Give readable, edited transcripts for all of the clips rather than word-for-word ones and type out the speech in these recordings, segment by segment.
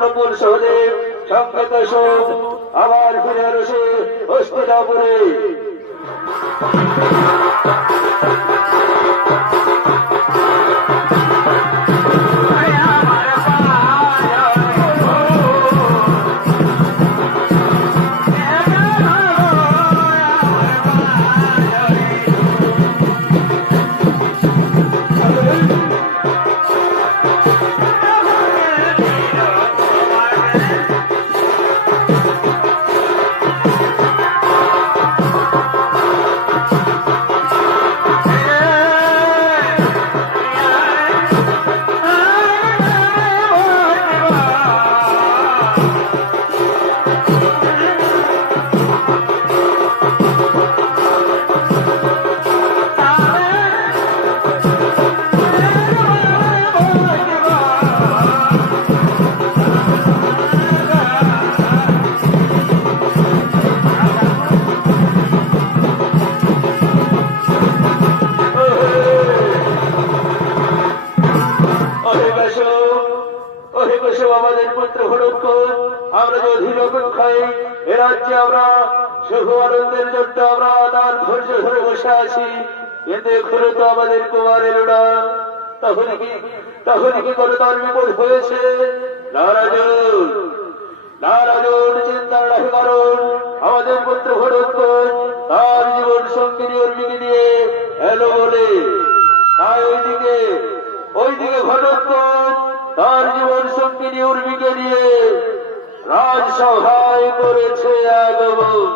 নকুল সহদেব সংকেত সোম আবার ফিরে রসে হস্তিনাপুরে। আমাদের পুত্র ভরতকুল আমরা যদি লোকন খাই এ রাজ্যে আমরা শুভ আনন্দের জন্য আমরা তার ধৈর্য ধরে বসে আছি, কিন্তু এখনো তো আমাদের কুমার এলো না। তখন কি করে তার বিপদ হয়েছে? নারাজন নারাজন চিন্তার রাখে, কারণ আমাদের পুত্র ভরতকুল তার জীবন সঙ্গিনী উর্মিকে দিয়ে এলো বলে, তাই ওইদিকে ভরতকুল তার জীবন সঙ্গিনী উর্মিকে নিয়ে রাজসভায় করেছে আগমন।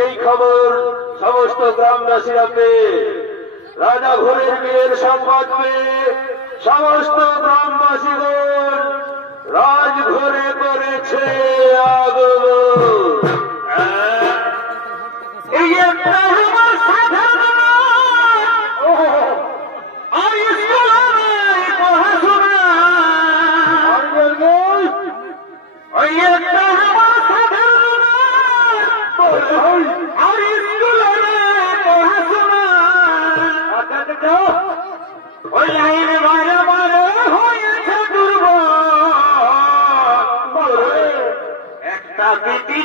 এই খবর সমস্ত গ্রামবাসীরা পেয়ে রাজা ঘোরের বিয়ের সংবাদ পেয়ে সমস্ত গ্রামবাসীগণ রাজঘরে করেছে আগমন। এই একটা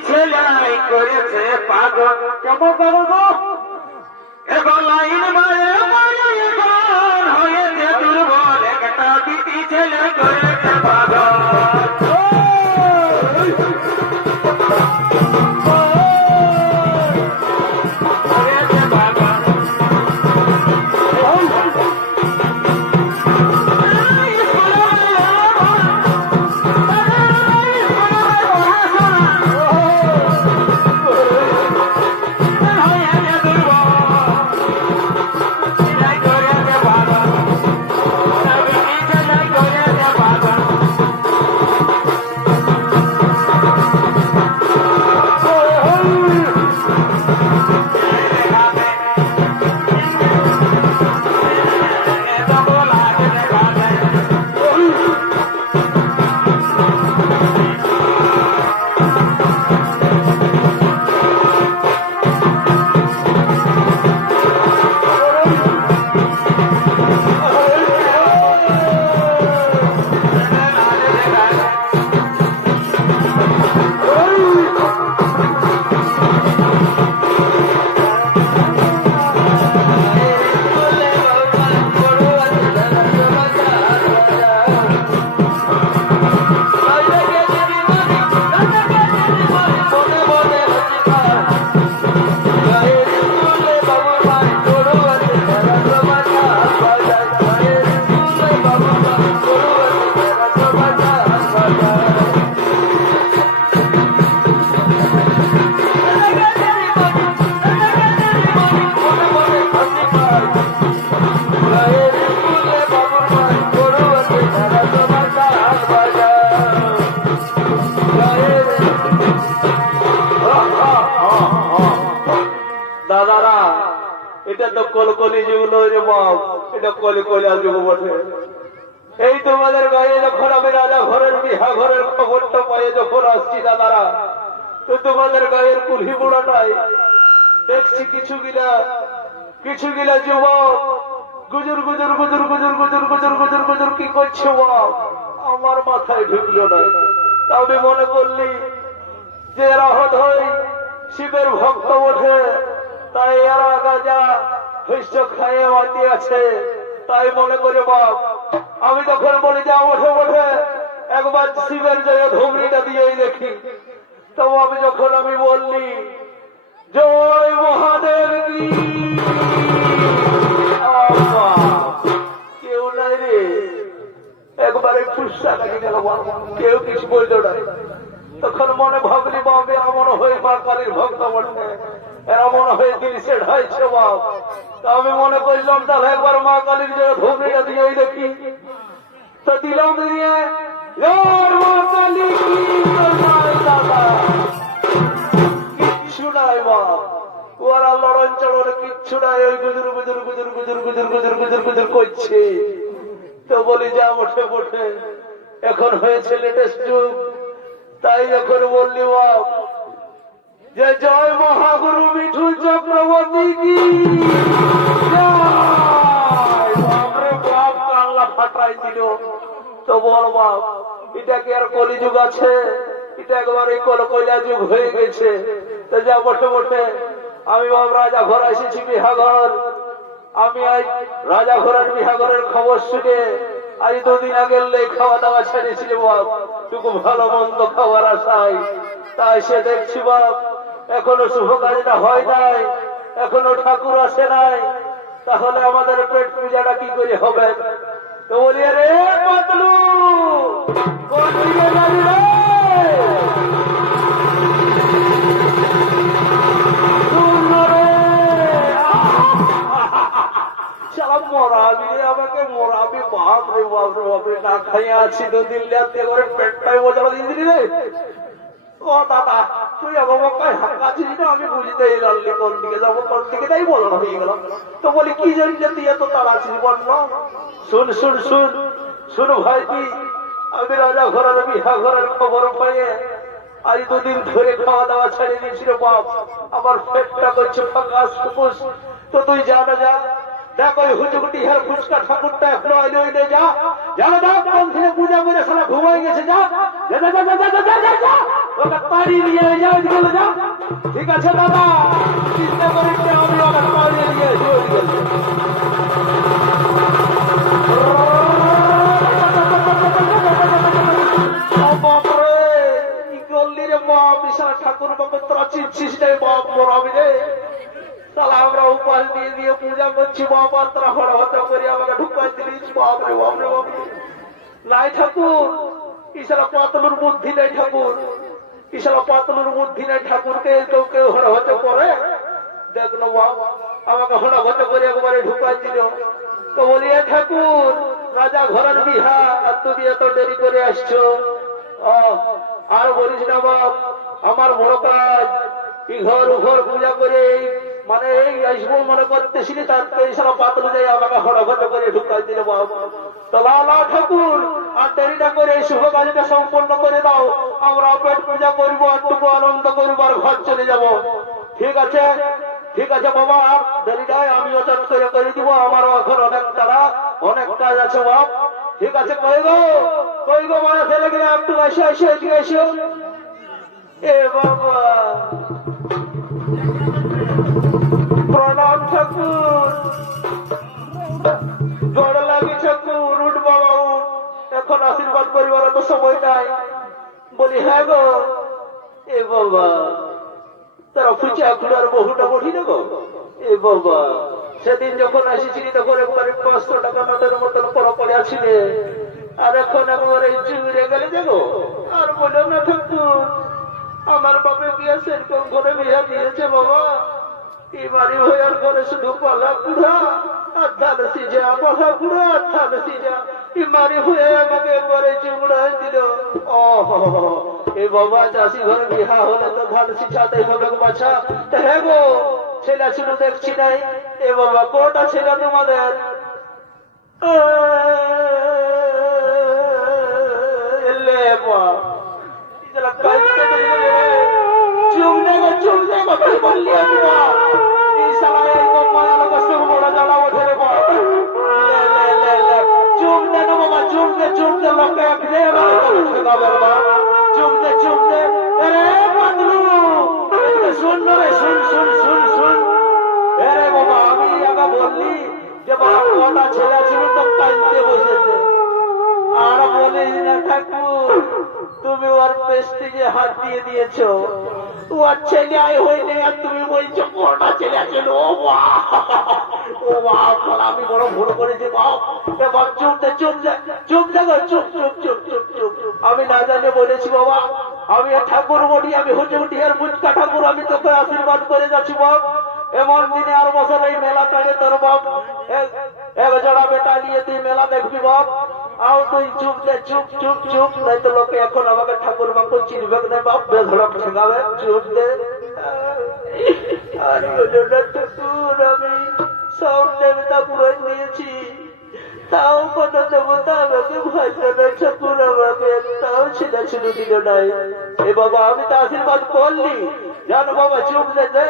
ছেলে করেছে পাগল, কেমন করবো এখন লাইন মারে হয়েছে দুর্বল, একটা বিটি ছেলে করেছে পাগল। দাদারা এটা তো কলকলি যুগ নয় রে বাপ, এটা কলিকলা যুগ বটে। এই তোমাদের গায়ে যখন আমি রাজা ঘরের বিহা ঘরের খবরটা পাই যখন আসছি দাদারা, তো তোমাদের গায়ের কুলহি বুড়াটাই দেখছি কিছু গিলা যুবক গুজুর গুজুর গুজুর গুজুর গুজুর গুজুর গুজুর গুজুর কি করছে বাপ, আমার মাথায় ঢুকলো না। তা আমি মনে করলি যে এরা হয় শিবের ভক্ত ওঠে, তাই এরা গাজা ভৈষ্য খাইয়ে মাতি আছে, তাই মনে করে বাপ আমি তখন বলি যা ওঠে ওঠে একবার শিবের জয় ধুমরিটা দিয়েই দেখি। তবু আমি যখন আমি বললি জয় মহাদেব কি, কেউ নাই রে, একবারে ফুসা লাগে গেল, কেউ কিছু বললো না। তখন মনে ভাবলি বাপ এরা মনে হয়ে মা কালীর ভক্ত বটে, এরা মনে হয়ে দিল সে ঢাইছে বাপ। তা আমি মনে করলাম তাহলে একবার মা কালীর যে ধুমরিটা দিয়েই দেখি। তো দিলাম দিয়ে মা কালী কি দাদা কিচ্ছু নাই বাপ, ওরা লড়ন চড়ন কিচ্ছু নাই, ওই গুজুর গুজুর গুজুর গুজুর গুজুর গুজুর গুজুর গুজুর করছে। তো বলি যা ওঠে ওঠে, এখন হয়েছে লেটেস্ট যুগ, তাই যখন বললি বাপ যে জয় মহাগুরু মিঠু চক্রবর্তী কি বাপরে বাপ, কান্না ফাটাই দিল। তো বল বাপ এটা কি আর কলিযুগ আছে, এটা একবার এই কলকইলা যুগ হয়ে গেছে। তো যা বসে বসে আমি বাপ রাজা ঘর এসেছি বিহাঘর, আমি আজ রাজা ঘরের বিহাঘরের খবর শুনে আজ দুদিন আগে খাওয়া দাওয়া ছেড়েছিল বাপ, টুকু ভালো মন্দ খাবার আশায়। তাই সে দেখছি বাপ এখনো শুভ কাজটা হয় নাই, এখনো ঠাকুর আসে নাই, তাহলে আমাদের পেট পূজাটা কি করে হবে। তো বলি রে পাতলু কোন দিকে যাবি রে, মরাবি রে আমাকে মরাবি, বাপ রে বাপ রে বাপ রে, না খাইয়ে আছি দুদিন রাতে করে পেটটাই বোঝা দিয়ে দিলি রে। ও দাদা তুই আমাকে হাঁকাছিস না, আমি বুঝতে পারলি কোন দিকে যাবো কোন দিকে, তাই বলো না হয়ে গেল। তো বলি কি জন্য তুই এত তারা আছিস বল না, শুন শুন শুন শুন ভাই তুই, আমি রাজা ঘরের বিহা ঘরের খবর পাইয়ে আজ দুদিন ধরে খাওয়া দাওয়া ছেড়ে দিয়েছিল বাপ, আমার পেটটা করছে ফাঁকাস ফুকুস। তো তুই যা না যা, দেখ ওই হুচুকুটি হের ফুচকা ঠাকুরটা এখনো আইলে ওইলে যা, জানো দেখ কোন থেকে পূজা করে সারা ঘুমাই গেছে, যা ওকে পাড়ি নিয়ে যা, ওইদিকে যা। ঠিক আছে দাদা চিন্তা করিস না, আমি ওকে পাড়ি নিয়ে বাপরে কি করলি রে বাপ, বিশাল ঠাকুর বাবা তোরা চিনছিস রে বাপ, মরাবি রে। তাহলে আমরা উপাস দিয়ে দিয়ে পূজা করছি বাবা, তোরা হড়হড় করে আমাকে ঢুকাই দিলিস বাপ রে বাপ রে বাপ। নাই ঠাকুর ইসারা পাতলুর বুদ্ধি নেই, ঠাকুর ইসারা পাতলুর বুদ্ধি নেই, ঠাকুরকে কেউ কেউ হড়হড় করে দেখলো বাপ, আমাকে হড়হড় করে একবারে ঢুকাই দিল। তো বলি ঠাকুর রাজা ঘরের বিহা আর তুমি এত দেরি করে আসছো, আর বলিস না বাপ আমার বড় কাজ, ঘর ঘর পূজা করে মানে এই আসবো মনে করতেছিলি, তারপরে সারা পাতলু যাই আমাকে হড়ঘট করে ঢুকাই দিল বাপ। তো লালা ঠাকুর আর দেরিটা করে এই শুভ কাজটা সম্পন্ন করে দাও, আমরা পেট পূজা করবো আর টুকু আনন্দ করবো আর ঘর চলে যাব। ঠিক আছে ঠিক আছে বাবা, আর দেরিটাই আমিও চট করে দিব, আমারও এখন অনেক তারা অনেক কাজ আছে বাপ। ঠিক আছে কই গো মায়া ছেলে গেলে একটু এসে এসে এদিকে এসো। এ বাবা প্রণাম ঠাকুর, গড় লাগি ঠাকুর, উঠ বাবা উঠ, এখন আশীর্বাদ করিবার তো সময় নাই। বলি হ্যাঁ গো। এ বাবা তারা ফুচা খুঁড়ার বহুটা বঠি না গো। এ বাবা সেদিন যখন আসিছিলি তখন একবারে 500 টাকা নোটের মতন পড়া পড়ে আসছিলে, আর এখন একবারে চুড়ে গেলে যাবো। আর বলো না ঠাকুর, আমার বাপে বিয়ে সেরকম করে বিয়ে দিয়েছে বাবা, এবারে হয়ে ঘরে শুধু কলা কুড়া আর ধান সিজা, কলা কুড়া আর ধান সিজা, এবারে হয়ে আমাকে একবারে চুমড়ায় দিল। ও এ বাবা, চাষি ঘরে বিহা হলে তো ধান সিজাতে হবে বাছা। হ্যাঁ গো, ছেলে ছিল দেখছি নাই। এ বাবা, কোটা ছেলে তোমাদের? বললি যে বাবা কটা ছেলে ছিল তো কাঁদতে বসেছে। আর বলিস না ঠাকুর, তুমি ওর পেস্টিজে হাত দিয়ে দিয়েছ। ওর ছেলে আয় হইলে আর তুমি বলছো কটা ছেলে ছিল। ও বাপ, আমি বড় ভুল করেছি বাপ। এবার চুপ দে, চুপ দে, চুপ দেখো, চুপ চুপ চুপ চুপ চুপ। আমি না জানে বলেছি বাবা, আমি ঠাকুর বলি, আমি হুজুর আর মুচকা ঠাকুর, আমি তোকে আশীর্বাদ করে যাচ্ছি বাপ। এমন দিনে আর বছর এই মেলা টানে তোর বাপ এক জোড়া বেটা নিয়ে তুই মেলা দেখবি বাপ। আও তুই চুপ দে, চুপ চুপ চুপ, নাই তো লোকে এখন আমাকে ঠাকুর মাকে চিনবে না বাপ, বেধড়ক ঠেকাবে। চুপ দে। আরে ঠাকুর, আমি সব দেবতা পুরো নিয়েছি, তাও কত দেবতা আমাকে ভালো না ঠাকুর, আমাকে তাও ছেলে ছিল দিল নাই। এ বাবা, আমি তো আশীর্বাদ করলি জানো বাবা। চুপ দে,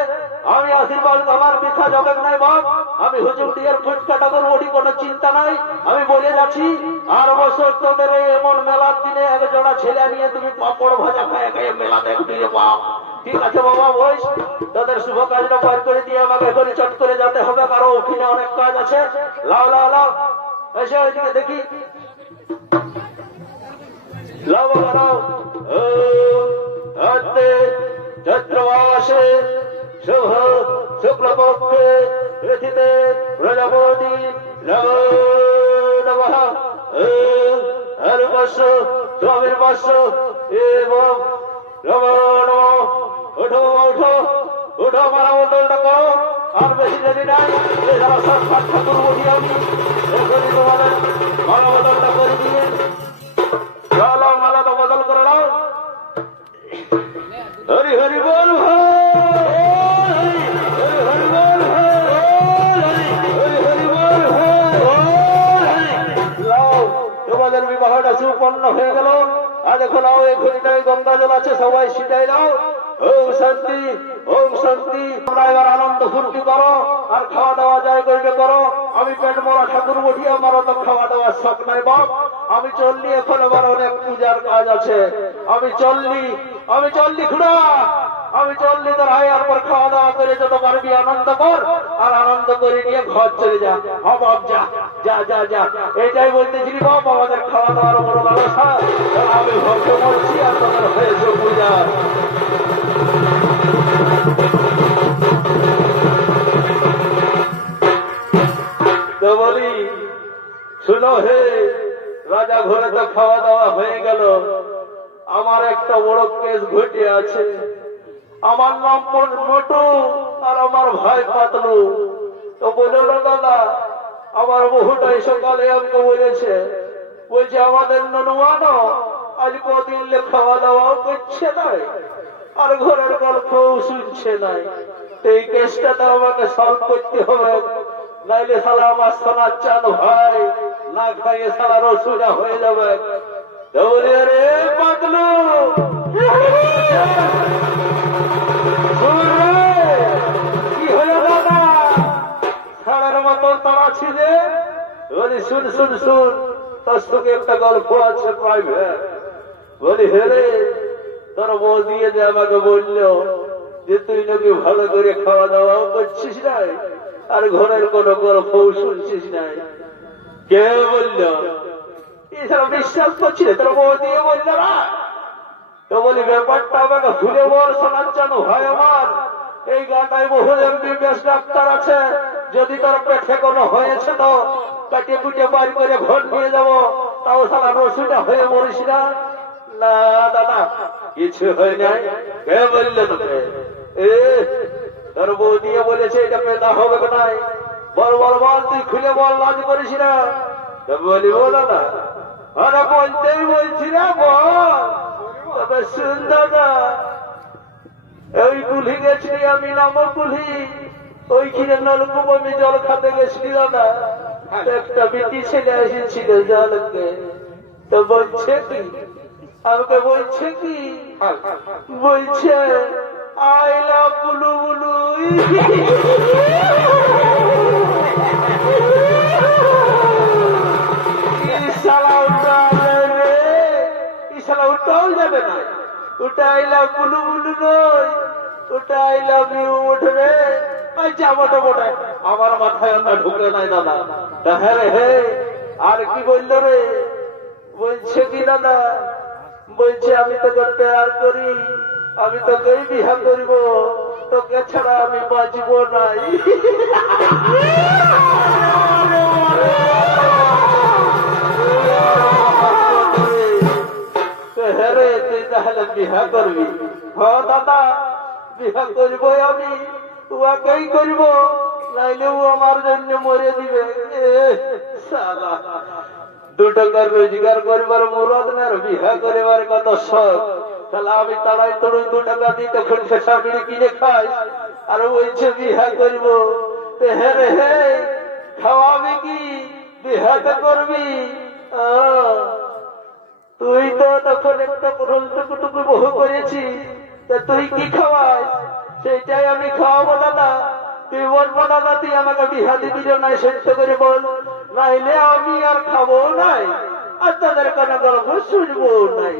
আমি আশীর্বাদ আমার মিথ্যা যাবে নাই বাপ। আমি হুজুর দিয়ার ফুটকা ঠাকুর ওটি কোনো চিন্তা নাই। আমি বলে যাচ্ছি, আর বছর তোদের এমন মেলার দিনে এক জোড়া ছেলে নিয়ে তুমি পাপড় ভাজা খায় খায় মেলা দেখবি রে বাপ। ঠিক আছে বাবা, বস, তোদের শুভ কাজটা পার করে দিয়ে আমাকে এখানে চট করে যেতে হবে, কারো ওখানে অনেক কাজ আছে। লাও লাও লাও, এসে ওইদিকে দেখি। লাও বাবা লাও। চৈত্রমাসে শুভ শুক্লপক্ষে তিথিতে প্রজাপতি নমঃ হরিবর্ষ স্বামীর বর্ষ এবং নমো নমঃ। ওঠো ওঠো ওঠো, মালা বদলটা করো। আর বেশি দেরি নাই, সব ঠাকুর বলি আমি এখনই তোমাদের মালা বদলটা করে দিয়ে চলো, মালাটা বদল করে নাও। হরি হরি বল তোমাদের বিবাহটা সুপন্ন হয়ে গেল। আর দেখো নাও, এই ঘড়িটায় গঙ্গা জল আছে, সবাই ছিটাই দাও। ওম শান্তি, ওম শান্তি। তোমরা এবার আনন্দ ফুর্তি করো আর খাওয়া দাওয়া যায় করবে করো। আমি পেট মরা ঠাকুর বটি, আমারও তো খাওয়া দাওয়ার শখ নাই বাপ। আমি চললি, এখন আবার অনেক পূজার কাজ আছে। আমি চললি খুড়া, আমি চললি। তোর আয়ার পর খাওয়া দাওয়া করে যত পারবি আনন্দ কর, আর আনন্দ করে নিয়ে ঘর চলে যা। হ্যাঁ বাপ, যা যা যা যা। এইটাই বলতেছিলি বাপ, আমাদের খাওয়া দাওয়ার বড় ব্যবস্থা। আমি ভক্ত বলছি আর তোদের হয়েছে পূজা। তো বলি শুনো হে রাজা, ঘরে তো খাওয়া দাওয়া হয়ে গেল। আমার একটা বড় কেস ঘটে আছে। আমার নাম মোটু আর আমার ভাই পাতলু। তো বলল না দাদা, আমার বহুটাই সকালে আমাকে বলছে আমাদের ননুয়ানো আজ কদিন খাওয়া দাওয়াও করছে নাই, আর ঘরের গল্পও শুনছে নাই। এই কেসটা তো আমাকে সলভ করতে হবে, নাইলে সালা আমার সোনার চাঁদ ভাই না খাইয়ে সালা রসুরা হয়ে যাবে। রে পাতলু, কি হলো দাদা? সাড়ের মতো তাড়াচ্ছি যে। বলি শুন শুন শুন, তোর সঙ্গে একটা গল্প আছে প্রাইভেট। বলি হেরে, তোর বউ দিয়ে যে আমাকে বললো যে তুই নাকি ভালো করে খাওয়া দাওয়াও করছিস নাই, আর ঘরের কোনো গল্পও শুনছিস নাই। কে বলল? এছাড়া বিশ্বাস করছি তোর বউ দিয়ে বলল না। তো বলি ব্যাপারটা আমাকে ভুলে বল শোনার জন্য হয় আমার। এই গাটায় বহু এমবিবিএস ডাক্তার আছে, যদি তোর পেটে কোনো হয়েছে তো কাটিয়ে কুটিয়ে বাড়ি করে ঘর নিয়ে যাবো। তাও সালা রসুটা হয়ে মরিস না। না দাদা কিছু হয় নাই। কে বললে তোকে? তোর বউ দিয়ে বলেছে এটা পেদা হবে নাই। বল বল বল, তুই খুলে বল, লাজ করিস না। বলি বলো না, আরে বলতেই বলছি না, বল। তবে শুন দাদা, ওই কুলি গেছি আমি, নামক কুলি, ওইখানে নলকূপ আমি জল খাতে গেছি দাদা। একটা বেটি ছেলে এসেছিল জলকে, তো বলছে কি, আমাকে বলছে কি, বলছে আই লাভ বুলু বুলু। ওটাও যাবে না, ওটা আই লাভ বুলু বুলু নয়, ওটা আই লাভ ইউ ওঠে। যাবোটা বোটা আমার মাথায় আমরা ঢুকে নাই দাদা। হ্যাঁ রে, হে আর কি বলল রে? বলছে কি দাদা, বলছে আমি তোকে প্যার করি, আমি তোকেই বিহা করিব, তোকে ছাড়া আমি বাঁচব নাই। হ্যাঁ রে, তুই তাহলে বিহা করবি? হ্যাঁ দাদা বিহা করব আমি, উহাকেই করব, নাইলে ও আমার জন্য মরে দিবে। দু টাকার রোজগার করবার মুরদ না, বিহা করিবার কত শখ। তাহলে আমি তাড়াই তোড়ই 2 টাকা দিই, তখন খেসা বিড়ি কিনে খাই, আর বলছে বিহা করব। হ্যাঁ রে, হে খাওয়াবি কি? বিহাটা করবি? তুই তো তখন একটা টুকু বহু করেছিস, তুই কি খাওয়াই সেইটাই আমি খাওয়াবো দাদা। তুই বলবো দাদা তুই আমাকে বিহা দিবি নাই, সত্য করে বল, নাইলে আমি আর খাবো নাই, আর তাদের কোনো গল্প শুনবো নাই।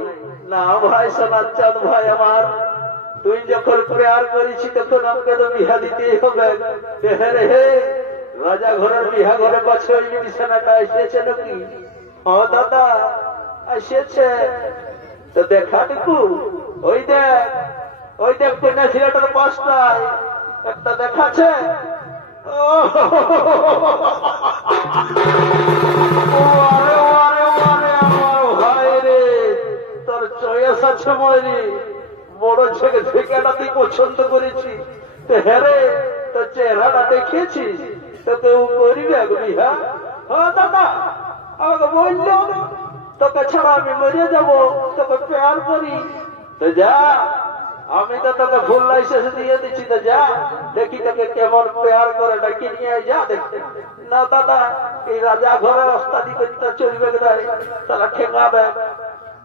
না ভাই সোনার চাঁদ ভাই আমার, তুই যখন প্রেয়ার করেছি তখন আমাকে তো বিহা দিতেই হবে। হে রাজা ঘরের বিহা ঘরে পাচ্ছে ওই বিছানাটা এসেছে নাকি? ও দাদা এসেছে, তো দেখা দেখু, ওই দেখ, ওই দেখ কন্যা ছেলেটার পাশটায় একটা দেখাচ্ছে। ভাই রে, তোর চয়েস আছে মরি, বড় ছেলে ছেলেটা তুই পছন্দ করেছি। হ্যাঁ রে, তোর চেহারাটা দেখেছিস, তোকে ও করিবে বিহা? হ্যাঁ দাদা আমাকে বলল তোকে ছাড়া আমি মরে যাবো, তোকে প্যার করি। তো যা, আমি তো তোকে ফুল লাইসেন্স দিয়ে দিচ্ছি, তো যা দেখি তোকে কেমন প্যার করে, ডাকি নিয়ে যা দেখতে। না দাদা এই রাজা ঘরে ওস্তাদি করতে চলবে নাই, তারা ঠেকাবে।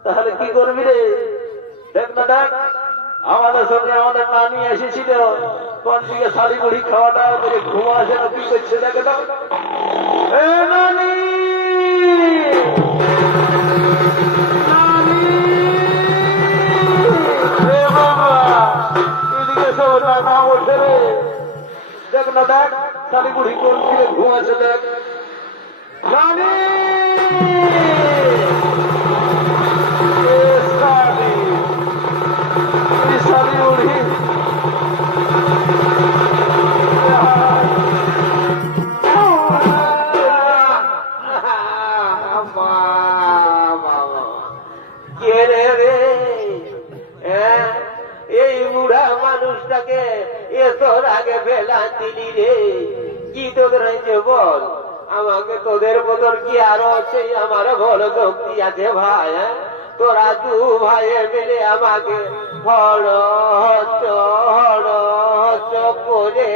তাহলে কি করবি রে? দেখ না দেখ, আমাদের সঙ্গে আমাদের নানি এসেছিল, কোন দিকে শাড়ি মুড়ি খাওয়া দাওয়া করে ঘুমা আসে না, কি করছে দেখে দাও। নানি দেখ না দেখ, শাড়ি মুড়ি কোন দিকে ঘুমাচ্ছে দেখ। নানি শাড়ি মুড়ি এই বুড়া মানুষটাকে এতর আগে ফেলা দিলি রে, কি তোদের হয়েছে বল? আমাকে তোদের মতন কি আরো আছে আমার বড় শক্তি আছে ভাই? তোরা 2 ভাইয়ে মিলে আমাকে হড় করে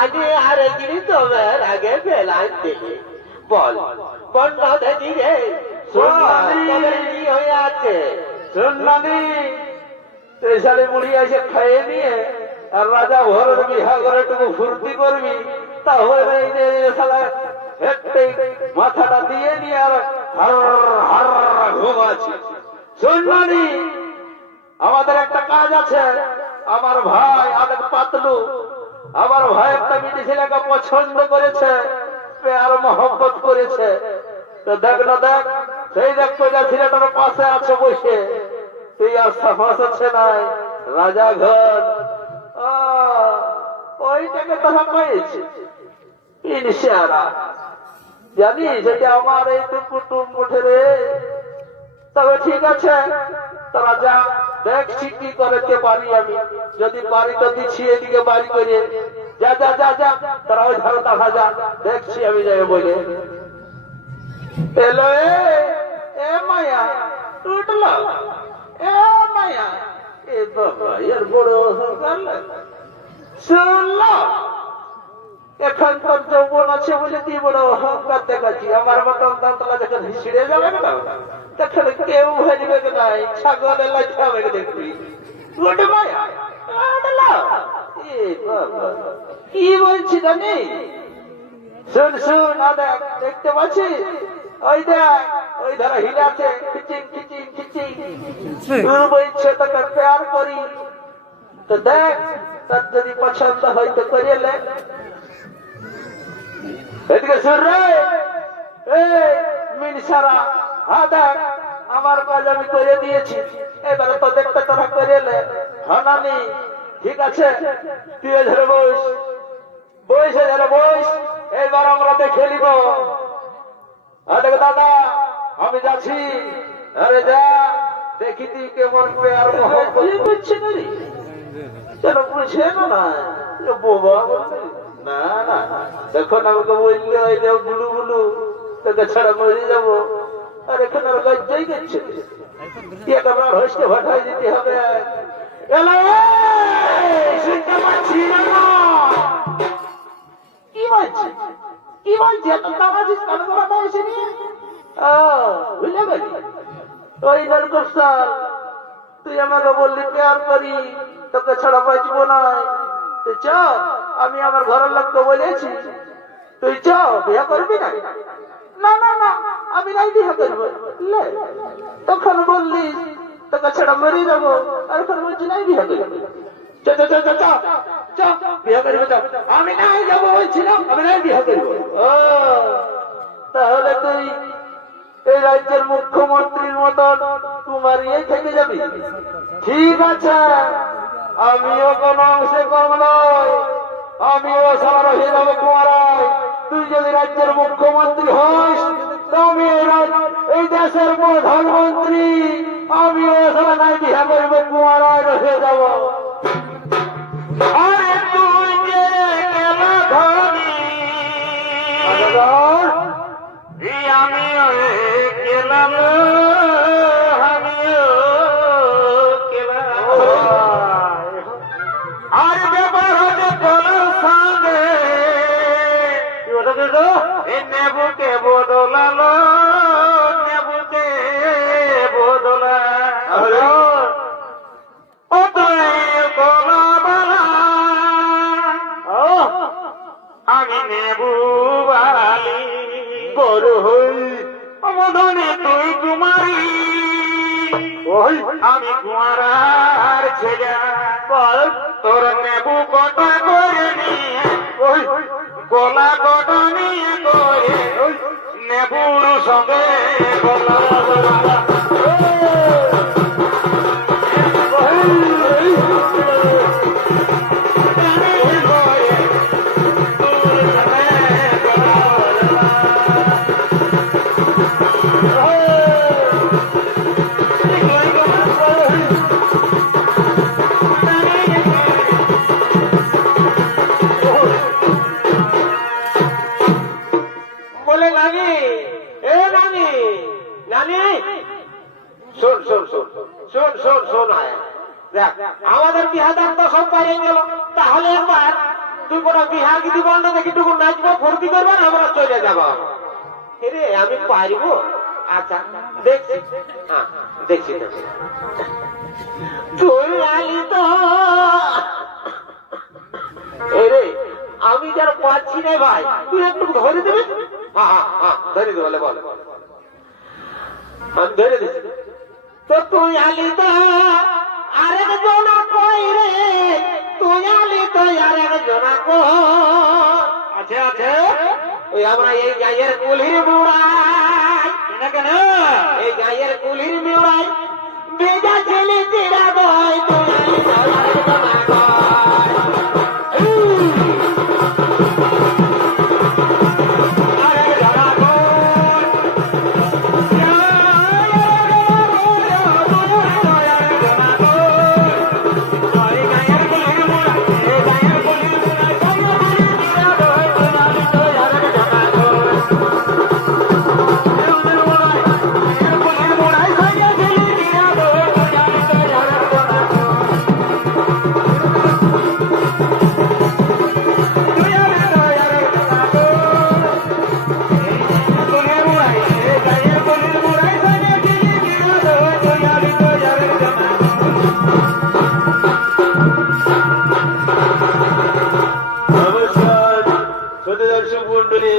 আজ আর একদিন তোমার আগে ফেলা দিলি। বল বন্ধ দেখি রে, কি হয়ে আছে? শুনলামি তুই শাড়ি মুড়ি এসে খাইয়ে নিয়ে আর রাজা ঘরের বিহা করে টুকু ফুর্তি করবি, তাহলে মাথাটা দিয়ে নিয়ে আর ঘুমাচ্ছি। শুনবানি আমাদের একটা কাজ আছে, আমার ভাই আলেক পাতলু, আমার ভাই একটা মেয়ে ছেলেকে পছন্দ করেছে, প্যার মহব্বত করেছে। তো দেখ না দেখ, সেই দেখ কইলা ছেলেটার পাশে আছে বসে, তুই আর সাহস আছে নাই রাজা ঘর, ওইটাকে তো পেয়েছি ইনশাআল্লাহ। জানিস এটা আমার এই তো কুটুম উঠে রে। তবে ঠিক আছে, তোরা যা, দেখছি কি করতে পারি আমি। যদি পারি তো দিচ্ছি এদিকে বাড়ি করে। যা যা যা যা, তোরা ওই ধারে দেখা যা, দেখছি আমি যাই বলে। এলো এ মায়া, উঠলো এ মায়া, এ বাবা এর বড় শুনলো। এখন তোর যৌবন আছে বলে তুই বড় অহংকার দেখাচ্ছি। আমার মতন দাঁতলা যখন ছিঁড়ে যাবে না তখন কেউ ভেজবে নাই, ছাগলে লাইতে দেখবি। উঠ মায়া, কি বলছি জানি? শুন শুন, দেখ, দেখতে পাচ্ছি ওই দেখ, ওই ধারা হিলাছে, খিচিং খিচিং খিচিং। তুই বলছে তোকে প্যার করি, তো দেখ তার যদি পছন্দ হয় তো করিয়ে লে। এদিকে শুন রে, মিনসারা, দেখ আমার কাজ আমি করে দিয়েছি, এবারে তো দেখতে তোরা করিয়ে লে। হানানি ঠিক আছে, তুই ধরে বস, বসে ধরে বস, এইবার আমরা দেখে নিব। দাদা আমি যাচ্ছি, আরে যা দেখি তুই কেমন পেয়ার করছে যেন বুঝে না বোবা। না না, এখন আমাকে বললে ওই যে বুলু বুলু তোকে ছাড়া মরে যাবো। আর এখন আর লজ্জাই গেছে, একেবারে হসতে ভাটাই দিতে হবে। শুনতে পাচ্ছি না, কি বলছে কি বলছে? এত তাড়াতাড়ি কান করাটা এসে নিয়ে বুঝলে গেলি ওই নরকস্টার। তুই আমাকে বললি প্যার করি, তোকে ছাড়া বাঁচবো না। তুই চ, আমি আমার ঘরের লোককে বলেছি, তুই চ বিয়ে করবি না। না না না, আমি নাই বিয়ে করবো। তখন বললি তোকে ছাড়া মরে যাবো, আর এখন বলছি নাই বিয়ে করবি। বিয়ে করবো, আমি নাই যাবো বলছিলাম, আমি নাই বিয়ে করবো। তাহলে তুই এই রাজ্যের মুখ্যমন্ত্রীর মতন তোমার ইয়ে থেকে যাবি? ঠিক আছে, আমিও কোন অংশে কম নয়, আমিও সারা হয়ে যাবো কুমারায়। তুই যদি রাজ্যের মুখ্যমন্ত্রী হস, তুমি এই দেশের প্রধানমন্ত্রী, আমিও সারা নাই বিহা করব, কুমারায় রহে যাব। আরে তুই যে ধনী, আমিও গেলাম, আমিও আর ব্যাপার হতে তোলার সঙ্গে নেবুকে বদলালো, নেবুকে বদলা আমি নেবু বালি বড় হই মদনে তুই কুমারী, আমি কুমারার ছেলে। তোর নেবু কটা করে নিয়ে, গলা কটা নিয়ে করে নেবুর সঙ্গে গলা আমাদের বিহাদার তো সব বাইরে গেল। তাহলে একবার তুই কোনো বিহা গিদি বল না, দেখি টুকু নাচবো, ফুর্তি করবো, আমরা চলে যাবো। রে আমি পারবো? আচ্ছা দেখছি, হ্যাঁ দেখছি। তুই আলি তো রে, আমি যার পাচ্ছি না ভাই, তুই একটু ধরে দেবে। হ্যাঁ হ্যাঁ হ্যাঁ ধরে দেবে, বল আমি ধরে দিচ্ছি। তো তুই আলি তো আরেক জনা কই রে, তুই আলি তো আরেক জনা কই। আছে আছে, ওই আমরা এই গায়ের কুলির মুড়াই, কেন এই গায়ের কুলির মুড়াই বেজা ছেলে চিরা দই, তুই আলি তো আরেক জনা কই। আরেক জনা কই দর্শক মন্ডলী